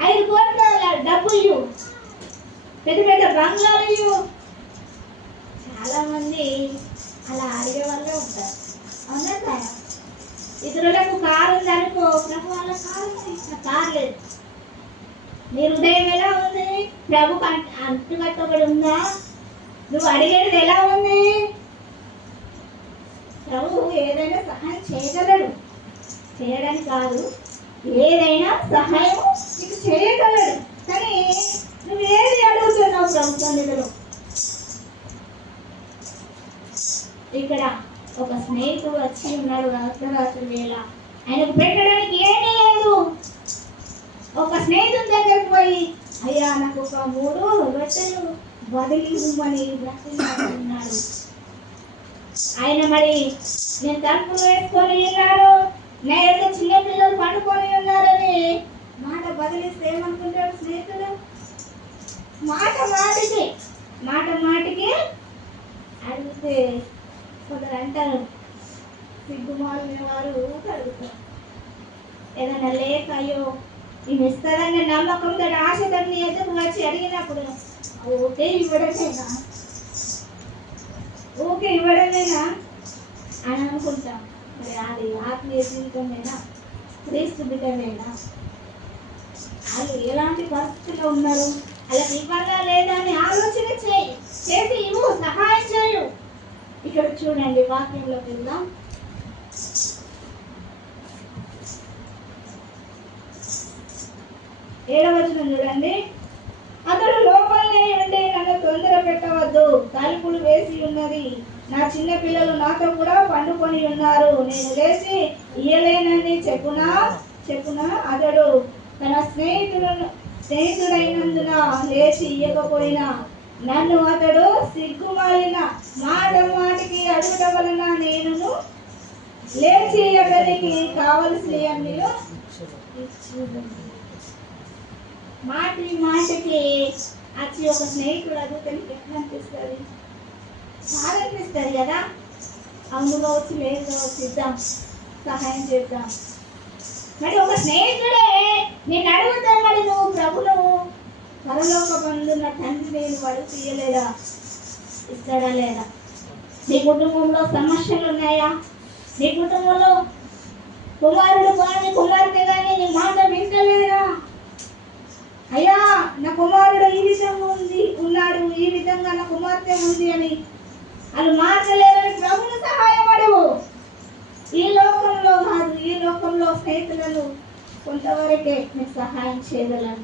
5 కోట్ల డబ్బు ఇవ్వు, పెద్ద పెద్ద బంగ్లాలు ఇవ్వు. చాలా మంది అలా అడిగే వాళ్ళే ఉంటారు. అవునా కదా? ఇతరులకు కారు ఉంది అనుకో, ప్రభు వాళ్ళ కారు ఉంది, నాకు కారు లేదు. నీ హృదయం ఎలా ఉంది? ప్రభుకు అంటుకట్టబడి ఉందా? నువ్వు అడిగేది ఎలా ఉంది? ప్రభు ఏదైనా సహాయం చేయగలడు, చేయడానికి కాదు, ఏదైనా సహాయం నీకు చేయగలడు. కానీ నువ్వు ఏది అడుగుతున్నావు ప్రభు సన్నిధిలో? ఇక్కడ ఒక స్నేహితుడు వచ్చి ఉన్నాడు అర్ధరాత్రి వేళ. ఆయనకు పెట్టడానికి ఏమీ లేదు. ఒక స్నేహితుడి దగ్గరికి పోయి, అయ్యా నాకు ఒక 3 రొట్టెలు వదిలి ఇవ్వమని బ్రతిమాలుతున్నాడు. ఆయన మరి నేను తలుపులు వేసుకొని ఉన్నాను, నా యొక్క చిన్న పిల్లలు పండుకొని ఉన్నారని మాట బదిలిస్తే ఏమనుకుంటాడు స్నేహితుడు? మాట మాటికి అడిగితే కొందరు అంటారు, సిగ్గుమాలిన వారు అడుగుతారు. ఏదైనా లేక అయ్యో ఈమె ఇస్తారన్న నమ్మకంతో ఆశతో ఎదురు వచ్చి అడిగినప్పుడు ఊకే ఇవ్వడమేనా అని అనుకుంటాం. మరి అది ఆత్మీయ జీవితమేనా? క్రీస్తు బిడ్డమేనా? వాళ్ళు ఎలాంటి పరిస్థితిలో ఉన్నారు, వాళ్ళకి ఇవ్వాలా లేదా అని ఆలోచన చేసి ఇవ్వు, సహాయం చేయు. ఇక్కడ చూడండి, వాక్యంలోకి వెళ్దాం. 7వ వచనం చూడండి. అతడు లోపలనే ఉండి నన్ను తొందర పెట్టవద్దు, తలుపులు వేసి ఉన్నది, నా చిన్న పిల్లలు నాతో కూడా పండుకొని ఉన్నారు, నేను లేచి ఇయ్యలేనని చెప్పునా. అతడు తన స్నేహితుడైనందున లేచి ఇయ్యకపోయినా నన్ను అతడు సిగ్గుమాలిన మాటికి అడుగుట వలన నేను లేచి అతనికి కావలసి అన్ని మాటికి వచ్చి ఒక స్నేహితుడు అడుగుతానికి ఎట్లా అనిపిస్తుంది? చాలా అనిపిస్తుంది కదా. అవును కావచ్చు, లేదు కావచ్చు, ఇద్దాం, సహాయం చేద్దాం. మరి ఒక స్నేహితుడే నేను అడుగుతా, మరి నువ్వు ప్రభును పరలోకమందున్న తండ్రి నేను వాడు తీయలేదా? ఇస్తాడా లేదా? నీ కుటుంబంలో సమస్యలు ఉన్నాయా? నీ కుటుంబంలో కుమారుడు కానీ కుమార్తె కానీ నీ మాట వింటలేరా? అయ్యా నా కుమారుడు ఈ విధంగా ఉన్నాడు, ఈ విధంగా నా కుమార్తె ఉంది అని వాళ్ళు మాట్లాడలేరని ప్రభుని సహాయం అడుగు. ఈ లోకంలో కాదు, ఈ లోకంలో స్నేహితులను కొంతవరకే నీకు సహాయం చేయగలను.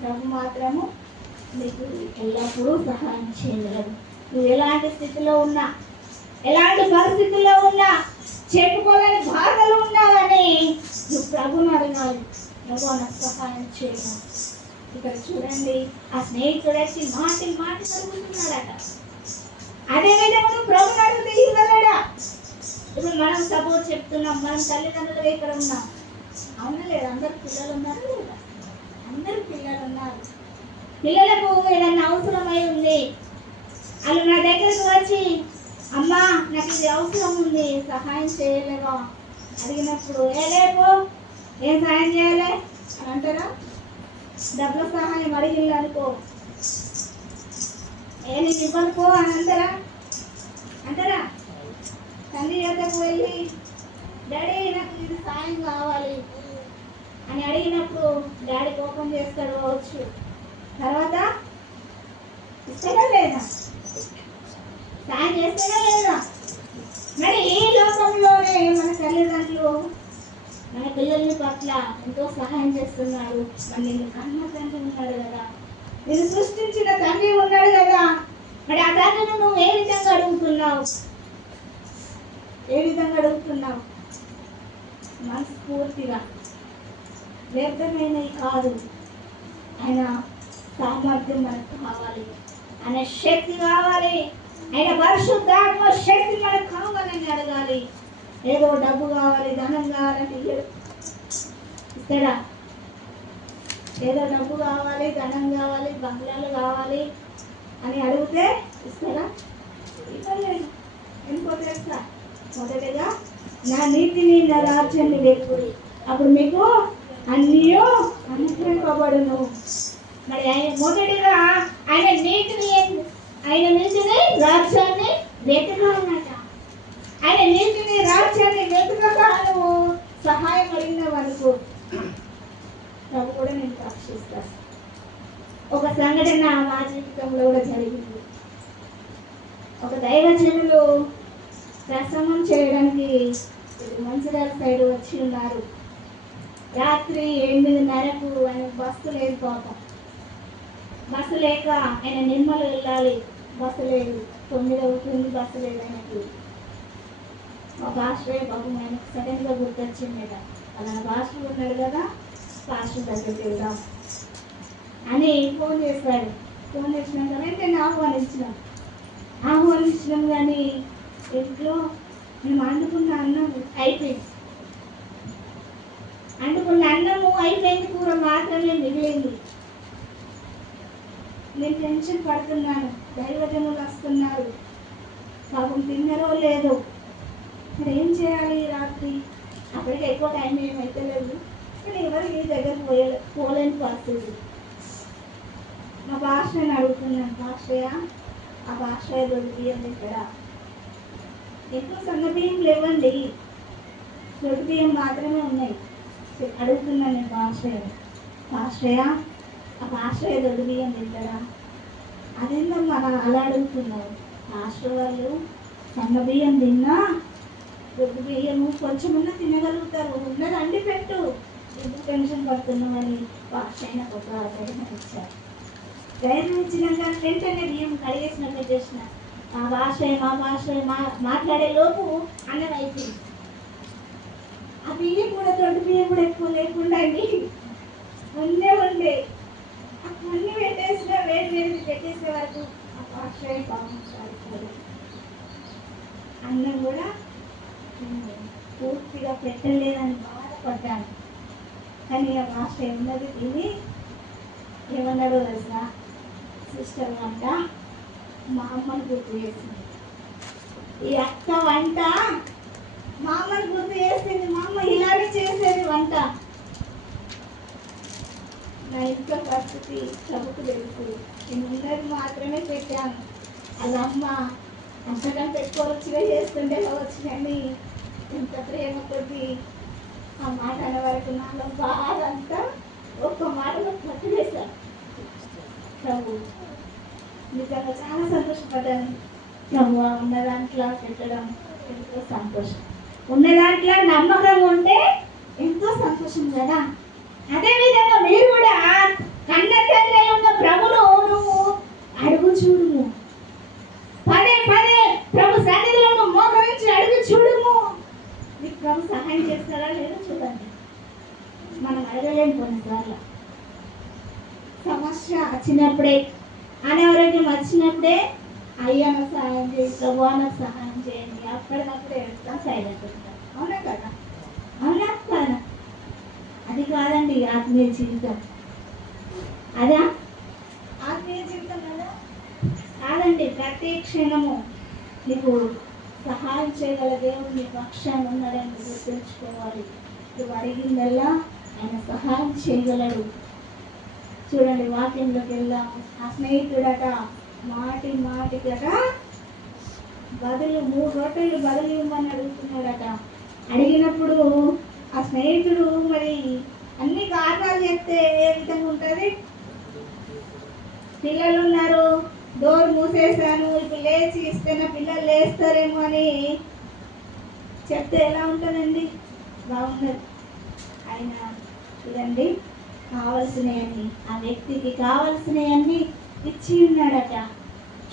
ప్రభు మాత్రము నీకు ఎల్లప్పుడూ సహాయం చేయగలరు. నువ్వు ఎలాంటి స్థితిలో ఉన్నా, ఎలాంటి పరిస్థితుల్లో ఉన్నా, చెప్పుకోలేని బాధలు ఉన్నావని నువ్వు ప్రభుని అడగాలి. ప్రభు నాకు సహాయం చేయగలరు. ఇక్కడ చూడండి, ఆ స్నేహితుడు వచ్చి మాటి కలుగుతున్నాడట. అదేవిధంగా నువ్వు ప్రభుని అడిగితే ఇవ్వలేడా? ఇప్పుడు మనం సపోజ్ చెప్తున్నాం, మనం తల్లిదండ్రులుగా ఇక్కడ ఉన్నాం, అవునా లేదా? అందరు పిల్లలు ఉన్నారు లేదా? అందరు పిల్లలు ఉన్నారు. పిల్లలకు ఏదన్నా అవసరమై ఉంది, వాళ్ళు నా దగ్గరకు వచ్చి అమ్మా నాకు ఇది అవసరం ఉంది, సహాయం చేయలేవా అడిగినప్పుడు లేపో ఏం సహాయం చేయాలి అని అంటారా? డబ్బుల సహాయం అడిగిల్లు అనుకో, నేను ఇవ్వనుకో అని అంటారా? తండ్రి యొక్కకు వెళ్ళి డాడీ నాకు ఇది సాయం కావాలి అని అడిగినప్పుడు డాడీ కోపం చేస్తాడు కావచ్చు, తర్వాత ఇస్తాడా లేదా? సాయం చేస్తాడా లేదా? మరి ఈ లోకంలోనే మన తల్లిదండ్రులు మన పిల్లల్ని పట్ల ఎంతో సహాయం చేస్తున్నాడు. మరి నేను కన్న తండ్రి ఉన్నాడు కదా, నేను సృష్టించిన తండ్రి ఉన్నాడు కదా, మరి ఆ తండ్రిని నువ్వు ఏ విధంగా అడుగుతున్నావు? మనస్ఫూర్తిగా, వ్యర్థమైనవి కాదు. ఆయన సామర్థ్యం మనకు కావాలి, ఆయన శక్తి కావాలి, ఆయన పరిశుద్ధాత్మ శక్తి మనకు కావాలని అడగాలి. ఏదో డబ్బు కావాలి, ధనం కావాలంటే ఇస్తాడా? ఏదో డబ్బు కావాలి, ధనం కావాలి, బంగ్లాలు కావాలి అని అడిగితే ఇస్తాడా? ఇవ్వలేదు. ఎందుకో తెలుసా? మొదటగా నా నీతిని నా రాజ్యాన్ని వెతుకుడి, అప్పుడు మీకు అన్నీ అనుగ్రహింపబడును. మరి ఆయన మొదటిగా ఆయన నీతిని రాజ్యాన్ని వెతకాలన్నట. ఆయన నీతిని రాజ్యాన్ని వెతకక నువ్వు సహాయం అడిగిన వరకు ప్రభు కూడా నేను రక్షిస్తాను. ఒక సంఘటన మా జీవితంలో కూడా జరిగింది. ఒక దైవజనులు ప్రసంగం చేయడానికి మంచిర్యాల సైడ్ వచ్చి ఉన్నారు. రాత్రి 8:30కు ఆయన బస్సు లేదు పాపం. బస్సు లేక ఆయన నిర్మల్ వెళ్ళాలి, బస్సు లేదు. 9 అవుతుంది, బస్సు లేదు ఆయనకు. మా పాస్టర్ పాపం ఆయనకు సడన్గా గుర్తొచ్చిందట, అలా పాస్టర్ ఉన్నాడు కదా, పాస్టర్ దగ్గరికి వెళ్దాం అని ఫోన్ చేశాడు. ఫోన్ చేసినాక నేను ఆహ్వానించినాం కానీ ఇంట్లో మేము వండుకున్న అన్నం అయిపోయింది. వండుకున్న అన్నము అయిపోయింది, కూర మాత్రమే మిగిలింది. నేను టెన్షన్ పడుతున్నాను. దైవజనులు వస్తున్నారు, పాపం తిన్నారో లేదో, మరి ఏం చేయాలి రాత్రి? అప్పటికి ఎక్కువ టైం ఏమైతే లేదు, కానీ ఎవరికి దగ్గర పోలేని పరిస్థితి. మా పాస్టర్ని అడుగుతున్నాను, పాస్టయ్య ఆ పాస్టయ్య దొడ్డు ఇక్కడ ఎక్కువ సన్న బియ్యం లేవండి, దొడ్డు బియ్యం మాత్రమే ఉన్నాయి. అడుగుతున్నాను నేను పాస్టయ్య ఆ పాస్టయ్య దొడ్డు బియ్యం తింటారా? అదేందమ్మా అలా అడుగుతున్నావు? పాస్టర్ వాళ్ళు సన్న బియ్యం తిన్నా దొడ్డు బియ్యము కొంచెమన్నా తినగలుగుతారు, ఉన్నది అండి పెట్టు, ఎందుకు టెన్షన్ పడుతున్నామని పాస్టర్ నాకు ఒక ధైర్యం ఇచ్చారు. ధైర్యం ఇచ్చినాక వెంటనే బియ్యం కడిగేసినట్టు చేసిన. మా భాష మాట్లాడే లోపు అన్నం అయిపోయింది. ఆ బియ్యం కూడా దొడ్డు బియ్యం కూడా ఎక్కువ లేకుండా అండి ఉండే అన్నీ పెట్టేసిన వేడి పెట్టేసే వరకు ఆ భాష అన్నం కూడా పూర్తిగా పెట్టలేదని బాధపడ్డాను. కానీ ఆ భాష ఉన్నది తిని ఏమన్నాడో తెలుసా, సిస్టర్ వంట మా అమ్మని గుర్తు చేసింది. ఈ అక్క వంట మా అమ్మని గుర్తు చేసింది, మా అమ్మ ఇలాగే చేసేది వంట. నా ఇంట్లో పరిస్థితి ప్రభుకు తెలుసు, నేను ఉన్నది మాత్రమే పెట్టాను. అది అమ్మ అంతకంటే ఎక్కువ రుచిగా చేస్తుంటే కావచ్చు, కానీ ఎంత ప్రేమ కొద్ది ఆ మాట అనే వరకు నాలో బాధ అంతా ఒక్క మాటలో పట్టువేశాను. ప్రభు నిజంగా చాలా సంతోషపడ్డాను. ప్రభు ఉన్న దాంట్లో పెట్టడం ఎంతో సంతోషం, ఉన్న దాంట్లో నమ్మకం ఉంటే ఎంతో సంతోషం కదా. అదేవిధంగా మీరు కూడా కన్న తండ్రి ఉన్న ప్రభును నువ్వు అడుగు చూడుము, పదే ప్రభు సన్నిధిలో మోకరించి అడుగు చూడుము. నీకు ప్రభు సహాయం చేస్తారా లేదో చూడండి. మనం అడగలేము కొన్నిసార్లు. సమస్య వచ్చినప్పుడే, అనారోగ్యం వచ్చినప్పుడే అయ్యా నాకు సహాయం చేయి, ప్రభు నాకు సహాయం చేయండి, అప్పటికప్పుడే ఎంత సైలెంట్ ఉంటాం. అవునా కదా? అవునా కదా? అది కాదండి ఆత్మీయ జీవితం. అదా ఆత్మీయ జీవితం కదా? కాదండి. ప్రతి క్షణము నీకు సహాయం చేయగల దేవుడు నీ పక్షాన్ని ఉన్నాడని గుర్తుంచుకోవాలి. నువ్వు అడిగిందల్లా ఆయన సహాయం చేయగలడు. చూడండి వాక్యంలోకి వెళ్దాము. ఆ స్నేహితుడట మాటికట బదులు 3 రొట్టెలు బదులు ఇవ్వమని అడుగుతున్నాడట. అడిగినప్పుడు ఆ స్నేహితుడు మరి అన్ని కారణాలు చెప్తే ఏ విధంగా ఉంటుంది? పిల్లలు ఉన్నారు, డోర్ మూసేశాను, ఇప్పుడు లేచి ఇస్తే నా పిల్లలు లేస్తారేమో అని చెప్తే ఎలా ఉంటుందండి? బాగుండదు. ఆయన చూడండి కావలసినవన్నీ, ఆ వ్యక్తికి కావలసినవన్నీ ఇచ్చి ఉన్నాడట.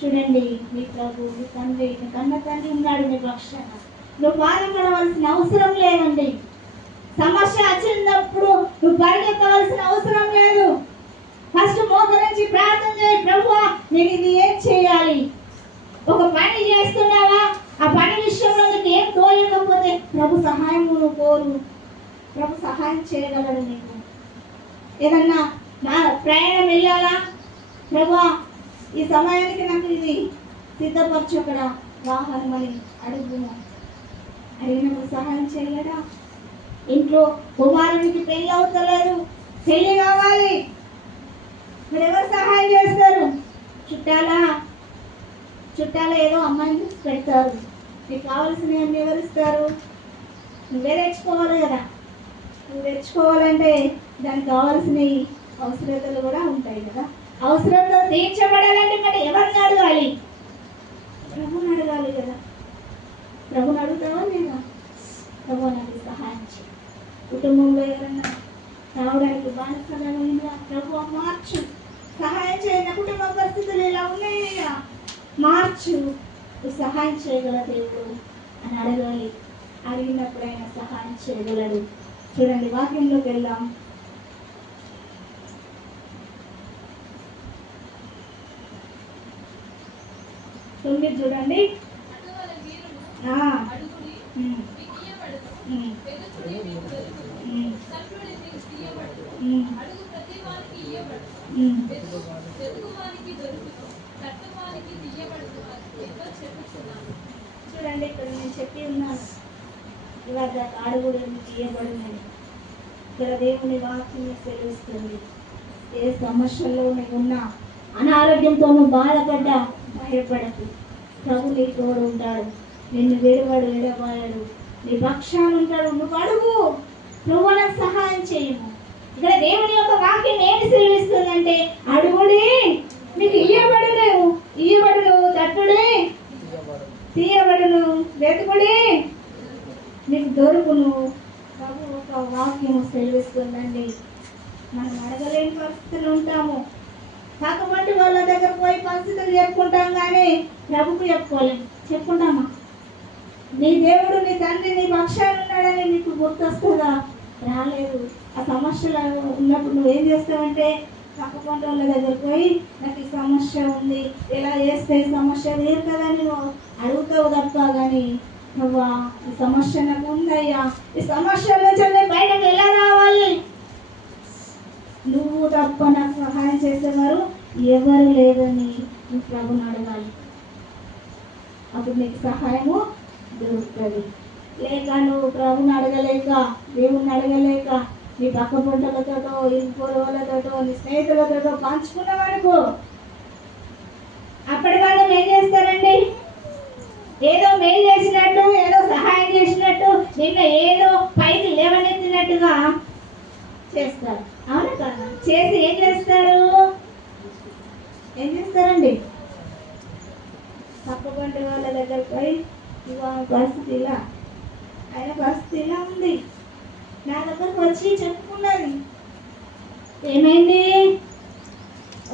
చూడండి మీ ప్రభు, మీ తండ్రి, మీ కన్న తండ్రి ఉన్నాడు మీ పక్షాన. నువ్వు బాధపడవలసిన అవసరం లేదండి. సమస్య వచ్చినప్పుడు నువ్వు పరిగెత్తవలసిన అవసరం లేదు. ఫస్ట్ మోకరించి ప్రార్థన చేయి, ప్రభువా నేను ఇది ఏం చేయాలి? ఒక పని చేస్తున్నావా, ఆ పని విషయంలో నీకు ఏం తోయకపోతే ప్రభు సహాయం నువ్వు కోరు, ప్రభు సహాయం చేయగలడు. నీకు ఏదన్నా నా ప్రయాణం వెళ్ళాలా, ప్రభువా ఈ సమయానికి నాకు ఇది సిద్ధపరచు అక్కడ వాహనం అని అడుగును. అడిగినప్పుడు సహాయం చేయలేడా? ఇంట్లో కుమారునికి పెళ్లి అవుతలేదు, పెళ్లి కావాలి, మరి ఎవరు సహాయం చేస్తారు? చుట్టాల ఏదో అమ్మాయిని పెడతారు. నీకు కావాల్సినవి అన్ని ఎవరు ఇస్తారు? నువ్వే తెచ్చుకోవాలి కదా. నువ్వు తెచ్చుకోవాలంటే దానికి కావాల్సినవి అవసరతలు కూడా ఉంటాయి కదా. అవసరతలు తీర్చబడాలంటే మరి ఎవరిని అడగాలి? ప్రభుని అడగాలి కదా. ప్రభుని అడుగుతావా లేదా? ప్రభు నాకు సహాయం చేయి. కుటుంబంలో ఎవరన్నా రావడానికి బానిసగా ఉందా? ప్రభు మార్చు, సహాయం చేయని కుటుంబ పరిస్థితులు ఇలా ఉన్నాయ్యా, మార్చు, నువ్వు సహాయం చేయగల దేవుడు అని అడగాలి. అడిగినప్పుడు ఆయన సహాయం చేయగలడు. చూడండి, వాక్యంలోకి వెళ్దాం. తొమ్మిది చూడండి. చూడండి, ఇక్కడ నేను చెప్పి ఉన్నాను, ఇవాళ అడుగుడు తీయబడిందని. ఇక్కడ దేవుని వాక్యం సెలవిస్తుంది. ఏ సమస్యల్లో నీవు ఉన్నా, అనారోగ్యంతో నువ్వు బాధపడ్డా భయపడకు. ప్రభు నీ తోడు ఉంటాడు, నిన్ను విడవాడు, విడబాయడు, నీ పక్షాన ఉంటాడు. నువ్వు అడుగు, నువ్వు నాకు సహాయం చేయము. ఇక్కడ దేవుని యొక్క వాక్యం ఏమి సెలవిస్తుందంటే, అడుగుడి మీకు ఇయ్యబడును, తట్టుడే తీయబడును, వెతుకుడి మీకు దొరుకును. ప్రభు ఒక వాక్యం సెలవిస్తుందండి. మనం అడగలేని పరిస్థితులు ఉంటాము. కాకపోతే వాళ్ళ దగ్గర పోయి పరిస్థితులు చెప్పుకుంటాం, కానీ ప్రభుకు చెప్పుకోలేము. చెప్పుకుంటామా? నీ దేవుడు, నీ తండ్రి నీ పక్షాన ఉన్నాడని నీకు గుర్తొస్తుందా? రాలేదు. ఆ సమస్యలు ఉన్నప్పుడు నువ్వేం చేస్తావంటే, పక్కపంట వాళ్ళ దగ్గర పోయి నాకు ఈ సమస్య ఉంది, ఇలా చేస్తే ఈ సమస్య లేదు కదా అని నువ్వు అడుగుతావు తప్ప. కానీ నువ్వు ఈ సమస్య నాకు ఉందయ్యా, ఈ సమస్య నుంచి బయటకు ఎలా రావాలి? నువ్వు తప్ప నాకు సహాయం చేసేవారు ఎవరు లేదని నువ్వు ప్రభుని అడగాలి. అప్పుడు నీకు సహాయము దొరుకుతుంది. లేక నువ్వు ప్రభుని అడగలేక, దేవుణ్ణి అడగలేక, నీ పక్క పొంటలతోటో, ఇంకో వాళ్ళతోటో, నీ స్నేహితులతోటో పంచుకున్నావనుకో, అప్పటి వాళ్ళు ఏం చేస్తారండి? ఏదో మేలు చేసినట్టు, ఏదో సహాయం చేసినట్టు, నిన్న ఏదో పైకి లేవనెత్తినట్టుగా చేస్తారు. అవును కదా? చేసి ఏం చేస్తారండి? పక్క పంట వాళ్ళ దగ్గర పోయి, ఇవాళ పరిస్థితి ఇలా, ఆయన పరిస్థితి ఇలా ఉంది, నా దగ్గరకు వచ్చి చెప్పుకున్నది, ఏమైంది?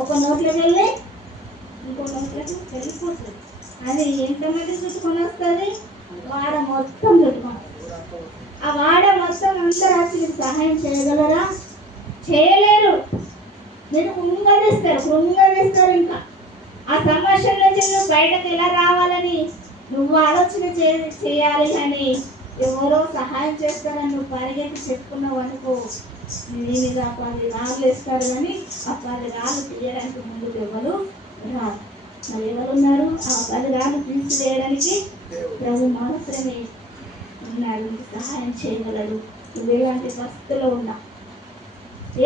ఒక నోట్లోకి వెళ్ళి ఇంకో నోట్లోకి వెళ్ళిపోతుంది. అది ఎంతమంది చుట్టుకొని వస్తుంది? వాడ మొత్తం చుట్టుకొని. ఆ వాడ మొత్తం అందరూ వచ్చి మీకు సహాయం చేయగలరా? చేయలేరు. మీరు కృంగదీస్తారు. ఇంకా ఆ సమస్య నుంచి నువ్వు బయటకు ఎలా రావాలని నువ్వు ఆలోచన చేయాలి. కానీ ఎవరో సహాయం చేస్తారని నువ్వు పరిగెత్తి చెప్పుకున్నావు అనుకో, నీ మీద 10 రాళ్ళు వేస్తారు. కానీ ఆ 10 రాళ్ళు తీయడానికి ముందుకు ఎవరు రారు. మరి ఎవరు ఉన్నారు? ఆ 10 రాళ్ళు తీసివేయడానికి ప్రభు మాత్రమే ఉన్నాడు, సహాయం చేయగలడు. నువ్వు ఎలాంటి పరిస్థితుల్లో ఉన్నా,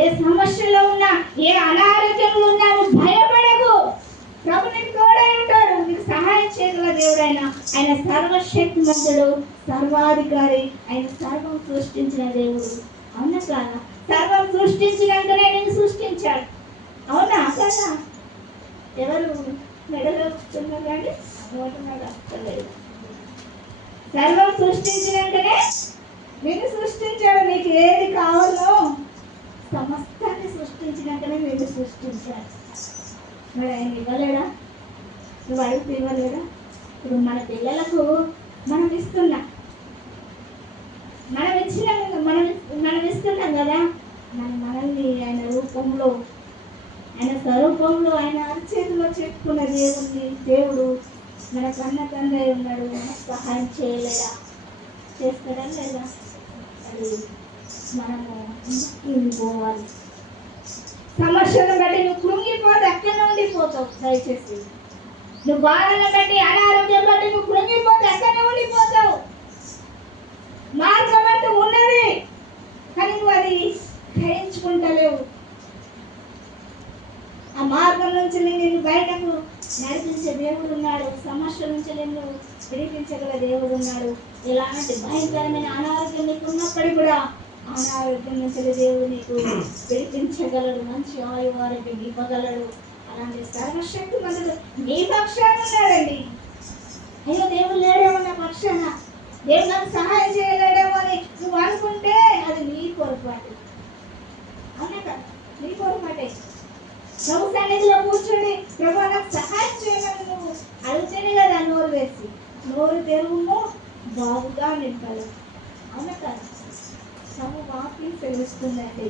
ఏ సమస్యలో ఉన్నా, ఏ అనారోగ్యంలో ఉన్నా, నువ్వు భయపడకు. ప్రభు నీకు తోడై ఉంటాడు, నీకు సహాయం చేయగల దేవుడైన ఆయన సర్వశక్తిమంతుడు, సర్వాధికారి, ఆయన సర్వం సృష్టించిన దేవుడు. అవునా కాదా? సర్వం సృష్టించినాకనే నేను సృష్టించాడు. అవునా కదా? ఎవరు మెడలో వస్తున్నారు కానీ నోటున్నాడు అక్కర్లేదు. సర్వం సృష్టించినాకనే నేను సృష్టించాడు. నీకు ఏది కావాలో సమస్తాన్ని సృష్టించినాకనే నేను సృష్టించాడు. మరి ఆయన ఇవ్వలేడా? నువ్వు అడిగితే ఇవ్వలేడా? ఇప్పుడు మన పిల్లలకు మనం ఇస్తున్నాం, మనం ఇస్తున్నాం కదా. మనల్ని ఆయన రూపంలో, ఆయన స్వరూపంలో, ఆయన అరచేతిలో చెప్పుకున్న దేవుడు మన కన్న తండ్రి ఉన్నాడు. సహాయం చేయలేదా? చేస్తాడా లేదా? అది మనము పోవాలి. సమస్యను బట్టి నువ్వు కృంగిపోతే అక్కడనే ఉండిపోతావు. దయచేసి నువ్వు బాధను బట్టి, అనారోగ్యం బట్టి నువ్వు కృంగిపోతే అక్కడనే ఉండిపోతావు. మార్గం అంటూ ఉన్నది, కానీ నువ్వు అది గ్రహించుకుంటలేవు. ఆ మార్గం నుంచి నిన్ను బయటకు నడిపించే దేవుడు ఉన్నాడు. సమస్య నుంచి నిన్ను విడిపించగల దేవుడు ఉన్నాడు. ఎలాంటి భయంకరమైన అనారోగ్యం నీకు ఉన్నప్పటికీ కూడా అనారోగ్యం నుంచి దేవుడు నీకు విడిపించగలడు. మంచి ఆయువు ఆరోగ్యం ఇవ్వగలడు. అలాంటి సర్వశక్తి మందుడు నీ పక్షాన ఉన్నాడండి. అయ్యో దేవుడు లేడేమో నా పక్షాన, దేవుడు నాకు సహాయం చేయలేడేమో అని నువ్వు అనుకుంటే అది నీ పొరపాటు. అవునా కదా? నీ పొరపాటే. ప్రభు సన్నిధిలో కూర్చొని ప్రభు నాకు సహాయం చేయమని నువ్వు అడిగితేనే కదా నోరు వేసి, నోరు తెరువును బాగుగా నింపాలి. అవునా కదా? ప్రభు వాక్యం తెలుస్తుందండి.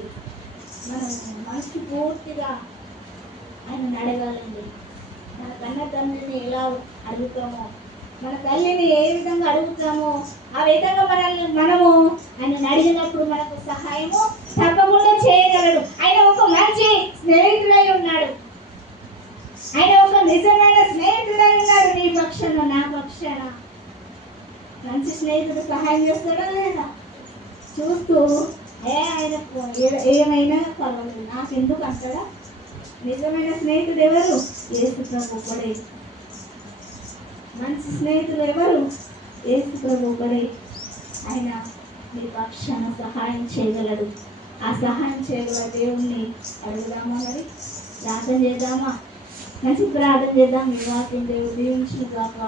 మనం మనసు పూర్తిగా ఆయన అడగాలండి. మన కన్న తండ్రిని ఎలా అడుగుతామో, మన తల్లిని ఏ విధంగా అడుగుతామో ఆ విధంగా మనము ఆయన అడిగినప్పుడు మనకు సహాయము తప్పకుండా చేయగలడు. ఆయన ఒక మంచి స్నేహితుడై ఉన్నాడు. ఆయన ఒక నిజమైన స్నేహితుడై ఉన్నాడు. నీ పక్షాన నా పక్షాన మంచి స్నేహితుడు సహాయం చేస్తాడా లేదా చూస్తూ ఆయనకు ఏమైనా పర్వాలేదు నాకెందుకు అంటాడా? నిజమైన స్నేహితుడు ఎవరు? యేసు ప్రభు ఒకడే. మంచి స్నేహితుడు ఎవరు? యేసు ప్రభు ఒకడే. ఆయన నీ పక్షాన సహాయం చేయగలడు. ఆ సహాయం చేయగల దేవుణ్ణి అడుగుదామా? మరి ప్రార్థన చేద్దామా? మంచి ప్రార్థన చేద్దాం. మీ వాక్యం దేవుడు దీవించును గాక.